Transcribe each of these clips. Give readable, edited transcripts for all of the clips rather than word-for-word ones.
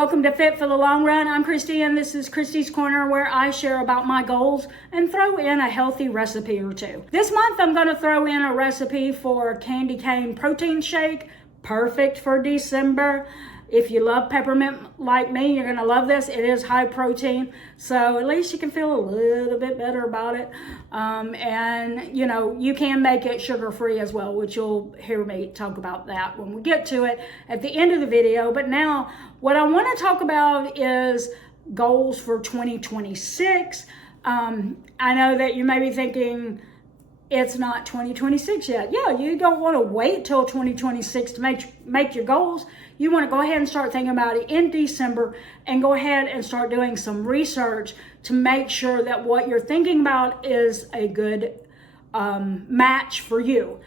Welcome to Fit for the Long Run. I'm Christy, and this is Christy's Corner, where I share about my goals and throw in a healthy recipe or two. This month, I'm going to throw in a recipe for candy cane protein shake, perfect for December. If you love peppermint like me, you're going to love this. It is high protein, so at least you can feel a little bit better about it. And, you know, you can make it sugar-free as well, which you'll hear me talk about that when we get to it at the end of the video. But now, what I want to talk about is goals for 2026. I know that you may be thinking, it's not 2026 yet. Yeah, you don't want to wait till 2026 to make your goals. You want to go ahead and start thinking about it in December and go ahead and start doing some research to make sure that what you're thinking about is a good match for you.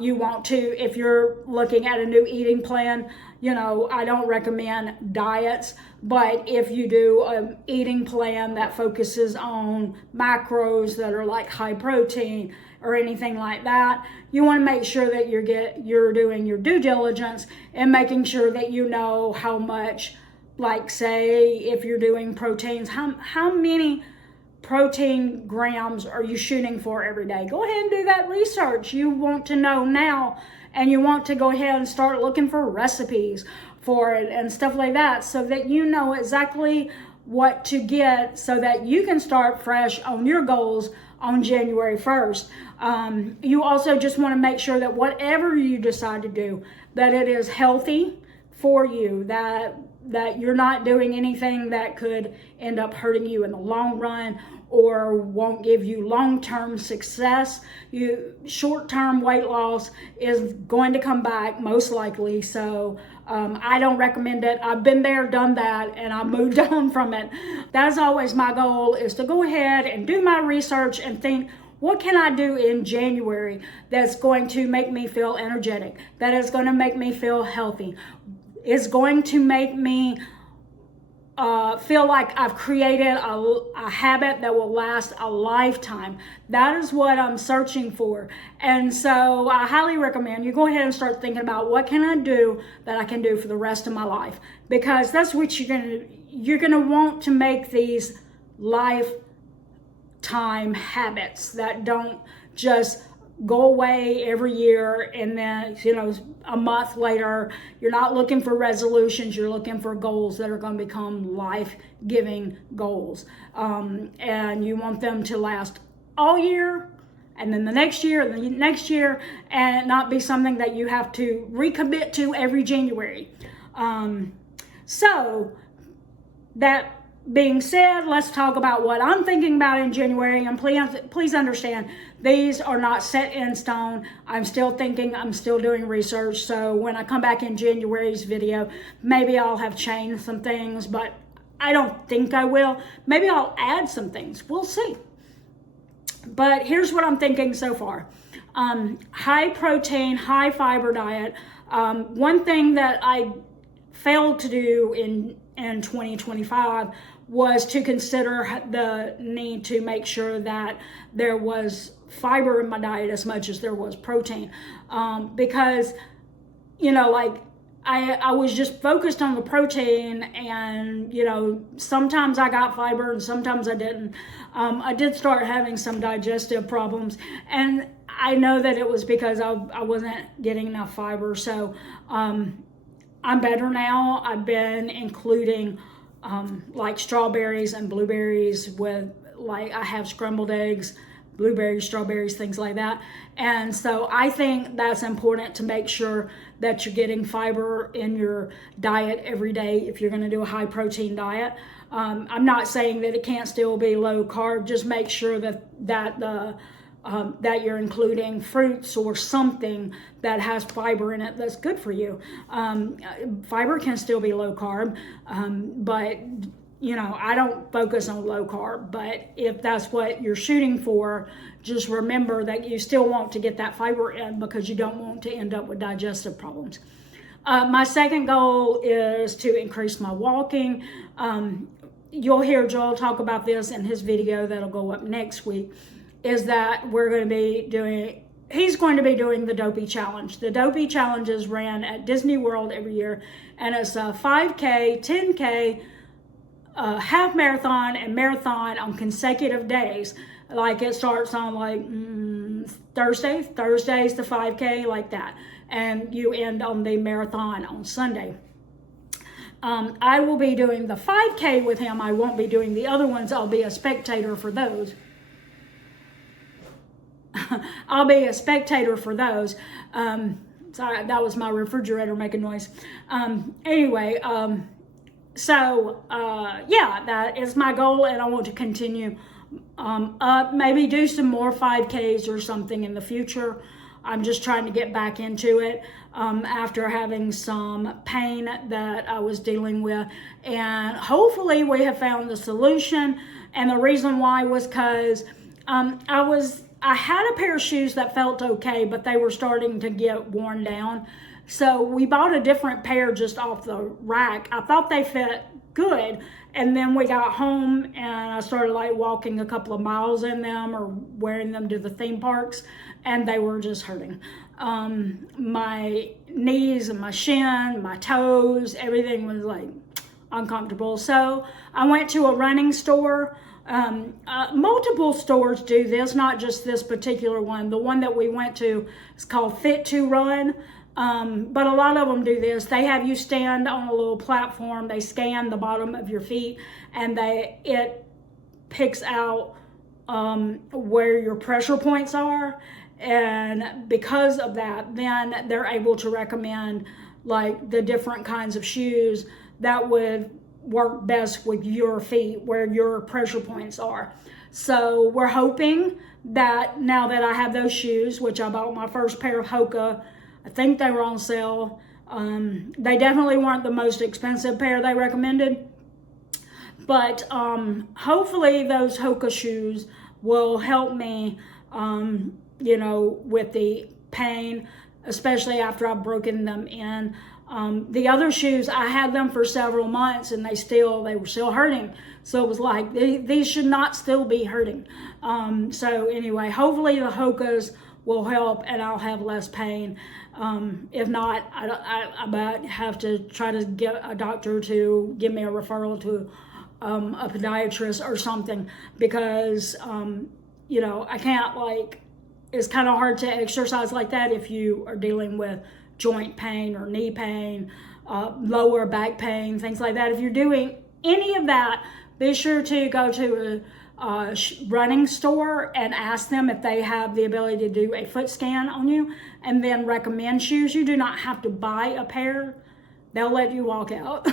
You want to, if you're looking at a new eating plan, you know, I don't recommend diets, but if you do an eating plan that focuses on macros that are like high protein or anything like that, you want to make sure that you're doing your due diligence and making sure that you know how much, like say if you're doing proteins, how many protein grams are you shooting for every day. Go ahead and do that research. You want to know now, and you want to go ahead and start looking for recipes for it and stuff like that, so that you know exactly what to get so that you can start fresh on your goals on January 1st. You also just want to make sure that whatever you decide to do, that it is healthy for you, that you're not doing anything that could end up hurting you in the long run or won't give you long-term success. Short-term weight loss is going to come back most likely, so I don't recommend it. I've been there, done that, and I moved on from it. That is always my goal, is to go ahead and do my research and think, what can I do in January that's going to make me feel energetic, that is going to make me feel healthy, is going to make me feel like I've created a habit that will last a lifetime. That is what I'm searching for. And so I highly recommend you go ahead and start thinking about, what can I do that I can do for the rest of my life? Because that's what you're gonna want to make these lifetime habits that don't just go away every year and then, you know, a month later, you're not looking for resolutions, you're looking for goals that are going to become life-giving goals. And you want them to last all year, and then the next year, and the next year, and not be something that you have to recommit to every January. So that being said, let's talk about what I'm thinking about in January. And please understand, these are not set in stone. I'm still thinking, I'm still doing research. So when I come back in January's video, maybe I'll have changed some things, but I don't think I will. Maybe I'll add some things. We'll see. But here's what I'm thinking so far. High protein, high fiber diet. One thing that I failed to do in 2025 was to consider the need to make sure that there was fiber in my diet as much as there was protein. Because, you know, like I was just focused on the protein, and, you know, sometimes I got fiber and sometimes I didn't. I did start having some digestive problems, and I know that it was because I wasn't getting enough fiber. So I'm better now. I've been including like strawberries and blueberries with, like, I have scrambled eggs, blueberries, strawberries, things like that. And so I think that's important to make sure that you're getting fiber in your diet every day if you're going to do a high protein diet. I'm not saying that it can't still be low carb. Just make sure that you're including fruits or something that has fiber in it that's good for you. Fiber can still be low carb, but, you know, I don't focus on low carb. But if that's what you're shooting for, just remember that you still want to get that fiber in, because you don't want to end up with digestive problems. My second goal is to increase my walking. You'll hear Joel talk about this in his video that'll go up next week. Is that we're going to be doing he's going to be doing the Dopey Challenge. The Dopey Challenge is ran at Disney World every year, and it's a 5K, 10K, half marathon and marathon on consecutive days. Like it starts on like Thursday's the 5K, like that, and you end on the marathon on Sunday. I will be doing the 5K with him. I won't be doing the other ones. I'll be a spectator for those. I'll be a spectator for those. Sorry, that was my refrigerator making noise. Anyway, yeah, that is my goal, and I want to continue maybe do some more 5Ks or something in the future. I'm just trying to get back into it after having some pain that I was dealing with, and hopefully we have found the solution. And the reason why was because I had a pair of shoes that felt okay, but they were starting to get worn down. So we bought a different pair just off the rack. I thought they fit good. And then we got home and I started like walking a couple of miles in them or wearing them to the theme parks, and they were just hurting. My knees and my shin, my toes, everything was like uncomfortable. So I went to a running store. Multiple stores do this, not just this particular one. The one that we went to is called Fit to Run. But a lot of them do this. They have you stand on a little platform. They scan the bottom of your feet, and it picks out where your pressure points are. And because of that, then they're able to recommend like the different kinds of shoes that would work best with your feet, where your pressure points are. So we're hoping that now that I have those shoes, which I bought my first pair of Hoka, I think they were on sale. They definitely weren't the most expensive pair they recommended, but hopefully those Hoka shoes will help me, with the pain, especially after I've broken them in. The other shoes, I had them for several months and they were still hurting. So it was like, these should not still be hurting. So anyway, hopefully the Hokas will help and I'll have less pain. If not, I might have to try to get a doctor to give me a referral to a podiatrist or something, because, I can't it's kind of hard to exercise like that if you are dealing with joint pain or knee pain, lower back pain, things like that. If you're doing any of that, be sure to go to a running store and ask them if they have the ability to do a foot scan on you and then recommend shoes. You do not have to buy a pair. They'll let you walk out.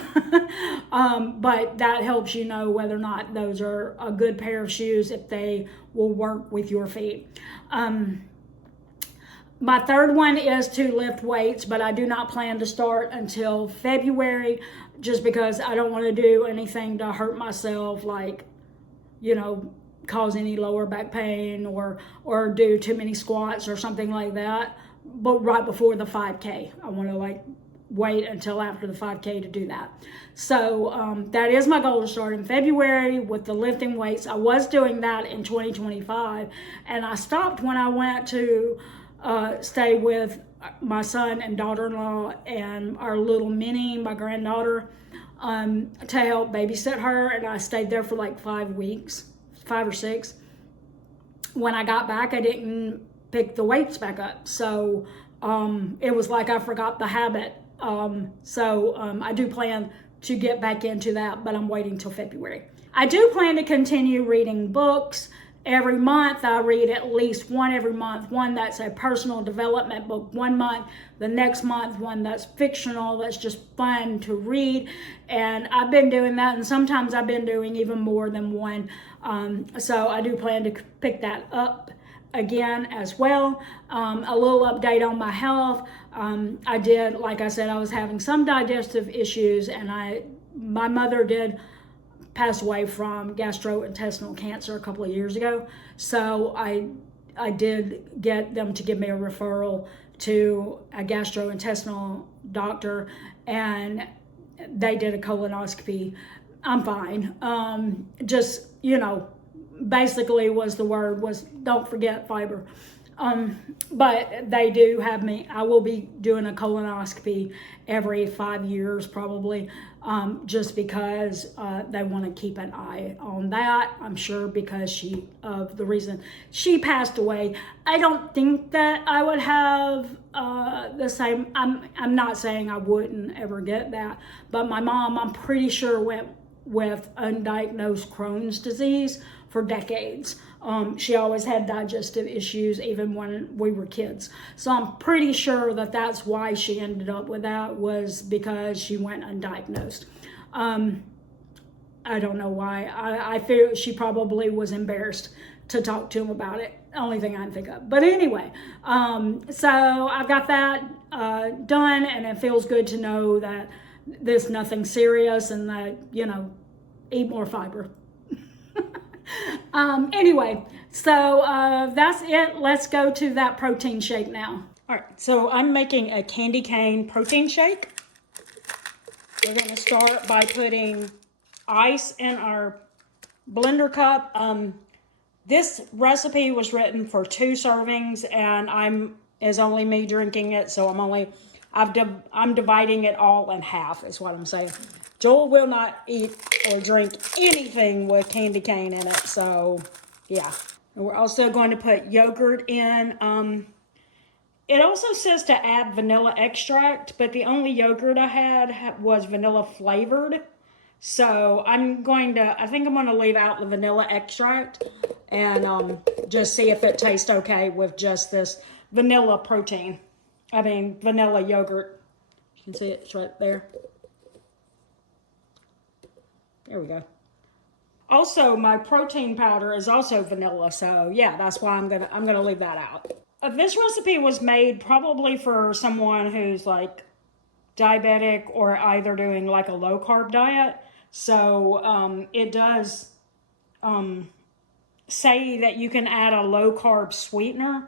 But that helps you know whether or not those are a good pair of shoes, if they will work with your feet. My third one is to lift weights, but I do not plan to start until February, just because I don't want to do anything to hurt myself, cause any lower back pain or do too many squats or something like that. But right before the 5K, I want to wait until after the 5K to do that. So that is my goal, to start in February with the lifting weights. I was doing that in 2025, and I stopped when I went to stay with my son and daughter-in-law and our little Minnie, my granddaughter, to help babysit her. And I stayed there for 5 or 6. When I got back, I didn't pick the weights back up. So it was like I forgot the habit. I do plan to get back into that, but I'm waiting till February. I do plan to continue reading books. Every month I read at least one every month, one that's a personal development book 1 month, the next month one that's fictional, that's just fun to read. And I've been doing that, and sometimes I've been doing even more than one. So I do plan to pick that up again as well. A little update on my health. I did, like I said, I was having some digestive issues, and my mother did pass away from gastrointestinal cancer a couple of years ago. So I did get them to give me a referral to a gastrointestinal doctor, and they did a colonoscopy. I'm fine. Basically the word was don't forget fiber. But they do have me, I will be doing a colonoscopy every 5 years probably, just because they want to keep an eye on that. I'm sure because of the reason she passed away. I don't think that I would have the same, I'm not saying I wouldn't ever get that, but my mom, I'm pretty sure, went with undiagnosed Crohn's disease for decades. She always had digestive issues even when we were kids. So I'm pretty sure that that's why she ended up with that, was because she went undiagnosed. I don't know why. I feel she probably was embarrassed to talk to him about it. Only thing I can think of. But anyway, so I've got that done, and it feels good to know that there's nothing serious and that, you know, eat more fiber. Anyway, so that's it. Let's go to that protein shake now. All right, so I'm making a candy cane protein shake. We're going to start by putting ice in our blender cup. This recipe was written for 2 servings, and is only me drinking it, so I'm dividing it all in half, is what I'm saying. Joel will not eat or drink anything with candy cane in it, so yeah. And we're also going to put yogurt in. It also says to add vanilla extract, but the only yogurt I had was vanilla flavored. So I think I'm going to leave out the vanilla extract and just see if it tastes okay with just this vanilla vanilla yogurt. You can see it's right there. There we go. Also, my protein powder is also vanilla, so yeah, that's why I'm gonna leave that out. This recipe was made probably for someone who's like diabetic or either doing like a low carb diet. So it does say that you can add a low carb sweetener.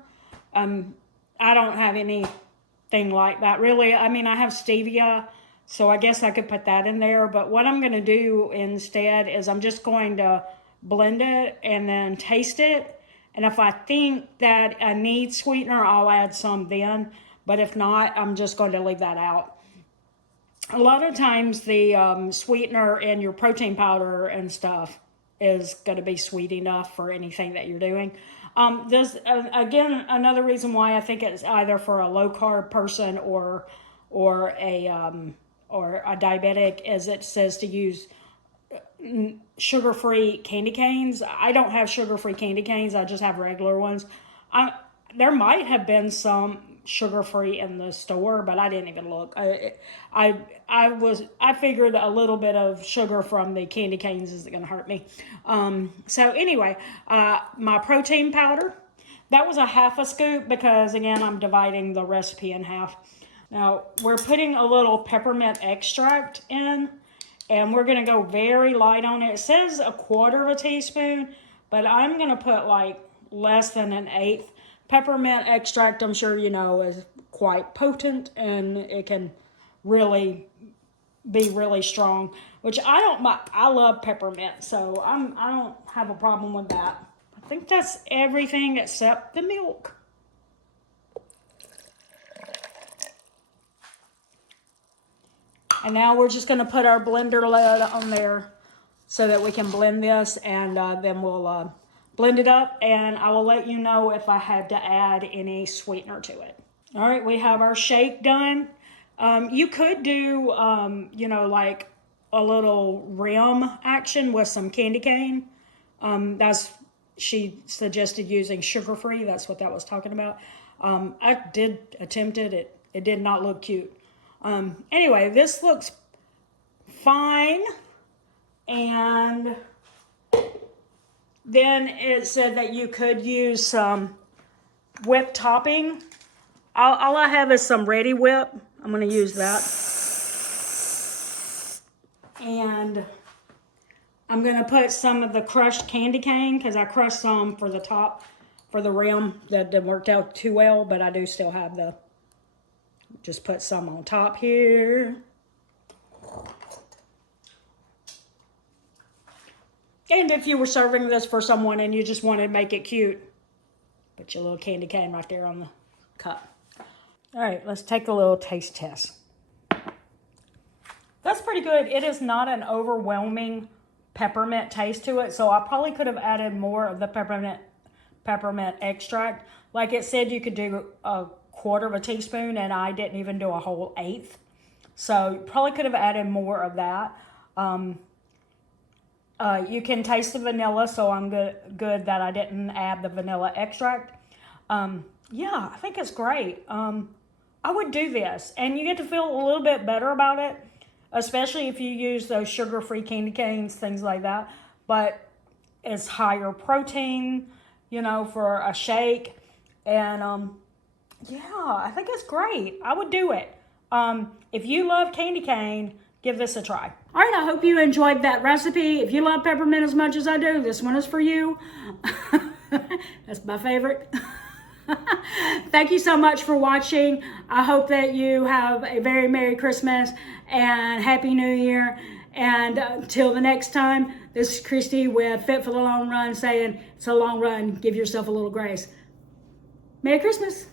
I don't have anything like that really. I mean, I have stevia, so I guess I could put that in there. But what I'm going to do instead is I'm just going to blend it and then taste it. And if I think that I need sweetener, I'll add some then. But if not, I'm just going to leave that out. A lot of times the sweetener in your protein powder and stuff is going to be sweet enough for anything that you're doing. Again, another reason why I think it's either for a low carb person or a diabetic is it says to use sugar-free candy canes. I don't have sugar-free candy canes. I just have regular ones. There might have been some sugar-free in the store, but I didn't even look. I figured a little bit of sugar from the candy canes isn't going to hurt me. So anyway, my protein powder, that was a half a scoop because again, I'm dividing the recipe in half. Now we're putting a little peppermint extract in, and we're going to go very light on it. It says 1/4 teaspoon, but I'm going to put like less than 1/8. Peppermint extract, I'm sure you know, is quite potent and it can really be really strong, which I love peppermint, so I don't have a problem with that. I think that's everything except the milk. And now we're just going to put our blender lid on there so that we can blend this, and then we'll blend it up, and I will let you know if I had to add any sweetener to it. All right, we have our shake done. You could do, you know, like a little rim action with some candy cane. She suggested using sugar-free. That's what that was talking about. I did attempt it. It did not look cute. Anyway, this looks fine. And then it said that you could use some whipped topping. All I have is some Ready Whip. I'm going to use that. And I'm going to put some of the crushed candy cane because I crushed some for the top, for the rim. That didn't work out too well, but I do still have just put some on top here. And if you were serving this for someone and you just wanted to make it cute, put Put your little candy cane right there on the cup. All right, let's take a little taste test. That's pretty good. It is not an overwhelming peppermint taste to it, so I probably could have added more of the peppermint extract. Like it said, you could do a quarter of a teaspoon, and I didn't even do a whole eighth. So you probably could have added more of that. You can taste the vanilla, so I'm good that I didn't add the vanilla extract. Yeah, I think it's great. I would do this, and you get to feel a little bit better about it, especially if you use those sugar-free candy canes, things like that. But it's higher protein, you know, for a shake. And yeah, I think it's great. I would do it. If you love candy cane, give this a try. All right, I hope you enjoyed that recipe. If you love peppermint as much as I do, this one is for you. That's my favorite. Thank you so much for watching. I hope that you have a very Merry Christmas and Happy New Year. And until the next time, this is Christy with Fit for the Long Run saying, it's a long run. Give yourself a little grace. Merry Christmas.